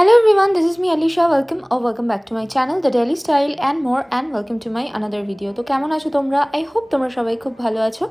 Hello everyone, this is me Alisha. Welcome back to my channel The Daily Style and more, and welcome to my another video. তো কেমন আছো তোমরা? I hope তোমরা সবাই খুব ভালো আছো।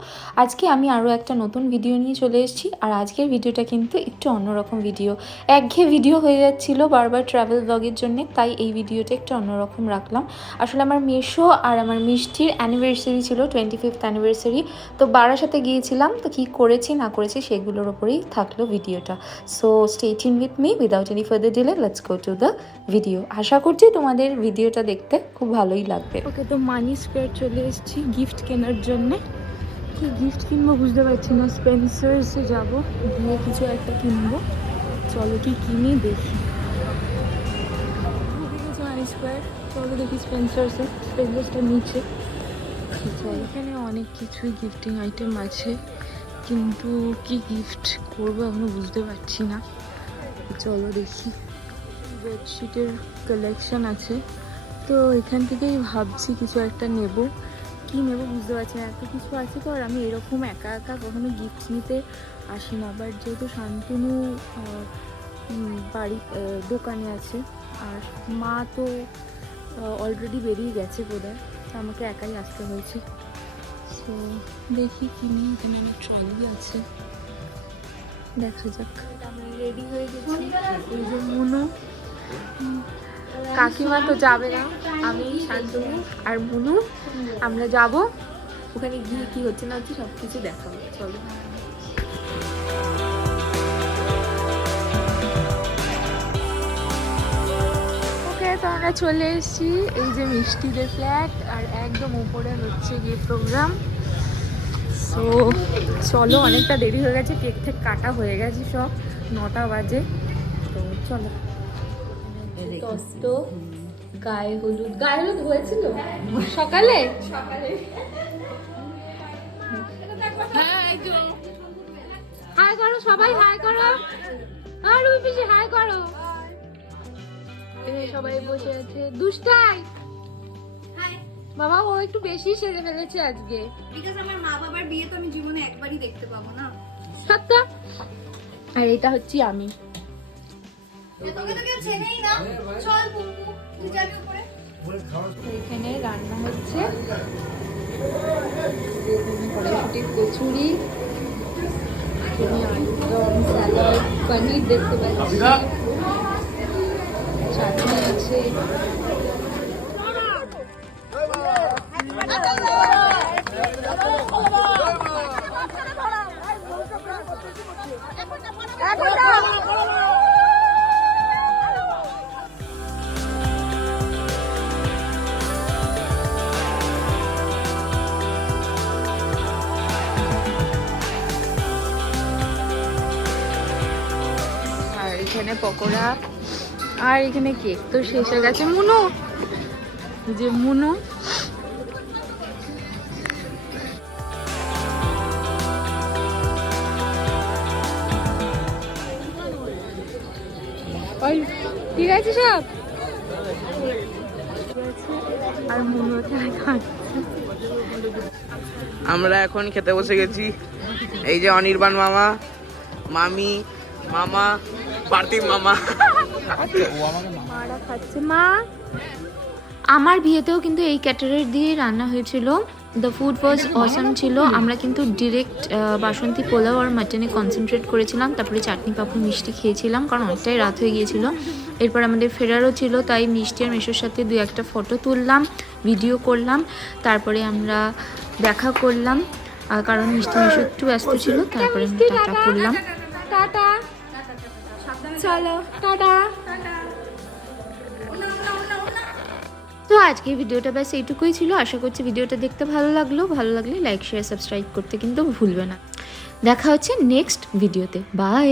আজকে আমি আরো একটা নতুন ভিডিও নিয়ে চলে এসেছি, আর আজকের ভিডিওটা কিন্তু একটু অন্যরকম ভিডিও। একঘেয়ে ভিডিও হয়ে যাচ্ছিল বারবার ট্রাভেল ব্লগের জন্য, তাই এই ভিডিওটা একটু অন্যরকম রাখলাম। আসলে আমার মেশো আর আমার মিষ্টির অ্যানিভার্সারি ছিল, 25th অ্যানিভার্সারি। তো বারাসাতে গিয়েছিলাম, তো কী করেছি না করেছি সেগুলোর ওপরেই থাকলো ভিডিওটা। So stay tune with me without any further delay, let's go to the video. আশা করছি তোমাদের ভিডিওটা দেখতে খুব ভালোই লাগবে। ওকে, তো মানি স্কোয়ার চলে এসেছি গিফট কেনার জন্য। কি গিফট কিনবো বুঝতে পারছি না। স্পেন্সার্সে যাবো, গিয়ে কিছু একটা কিনবো। চলো কি কিনি দেখি। মানি স্কোয়ার, চলো দেখি স্পেন্সার্সটা নিচে। এখানে অনেক কিছুই গিফটিং আইটেম আছে, কিন্তু কি গিফট করবো এখনো বুঝতে পারছি না। চলো দেখি। বেডশিটের কালেকশন আছে, তো এখান থেকেই ভাবছি কিছু একটা নেব। কি নেব বুঝতে পারছি না, এত কিছু আছে তো। আর আমি এরকম একা একা কখনো গিফট নিতে আসি না, বাট যেহেতু শান্তনু বাড়ি দোকানে আছে, আর মা তো অলরেডি বেরিয়ে গেছে বোধহয়, তো আমাকে একাই আসতে হয়েছে। সো দেখি কিনি। এখানে অনেক ট্রলি আছে, দেখা যাক। আমি রেডি হয়ে গেছি। এই যে মুনু, কাকিমা তো যাবে না, আমি, শান্তনু আর মুনু আমরা যাব। ওখানে গিয়ে কি হচ্ছে না হচ্ছে সব কিছু দেখাবো। চলো। ওকে, তো আমরা চলে এসেছি। এই যে মিষ্টিদের ফ্ল্যাট, আর একদম উপরে হচ্ছে গিয়ে প্রোগ্রাম। সো চলো, অনেকটা দেরি হয়ে গেছে, কেক ঠেক কাটা হয়ে গেছে, সব 9টা বাজে। তো চলো। টস্ট, গায়ে হলুদ হয়েছিল সকালে। হাই করো সবাই, হাই করো। আর ওই পিছে হাই করো। সবাই বসে আছে। দুষ্টাই বাবা, ও একটু বেশি সেজে ফেলেছে আজকে। বিকজ আমার মা বাবার বিয়ে তো আমি জীবনে একবারই দেখতে পাবো না। সত্য। আর এটা হচ্ছে আমি। তোকে তো কেউ চেনেই না। চল পুপু, তুই যাবি উপরে। এখানে রান্না হচ্ছে কড়াইশুটির কচুরি, আলুদম, স্যালাড, পনির দেখতে পাচ্ছি, চাটনি আছে। এখানে পকোড়া, আর এখানে কেক তো শেষ হয়ে গেছে। মুনু, যে মুনু ঠিক আছে সব। আর মুনু আমরা এখন খেতে বসে গেছি। এই যে অনির্বাণ মামা, মামি, মামা, পার্থিব মামা। মারা খাচ্ছে মা। আমার বিয়েতেও কিন্তু এই ক্যাটারার দিয়ে রান্না হয়েছিল। দ্য ফুড ওয়াজ অসাম ছিল। আমরা কিন্তু ডিরেক্ট বাসন্তী পোলাও আর মাটনে কনসেন্ট্রেট করেছিলাম, তারপরে চাটনি পাঁপড় মিষ্টি খেয়েছিলাম, কারণ অনেকটাই রাত হয়ে গিয়েছিল। এরপর আমাদের ফেরারও ছিল, তাই মিষ্টি আর মেশোর সাথে 2-1টা ফটো তুললাম, ভিডিও করলাম। তারপরে আমরা দেখা করলাম, কারণ মিষ্টি মেশো একটু ব্যস্ত ছিল। তারপরে আমি টাটা করলাম। টাটা, চলো টাটা। তো আজকের ভিডিওটা ব্যাস এইটুকুই ছিল। আশা করছি ভিডিওটা দেখতে ভালো লাগলে লাইক, শেয়ার, সাবস্ক্রাইব করতে কিন্তু ভুলবে না। দেখা হচ্ছে নেক্সট ভিডিওতে। বাই।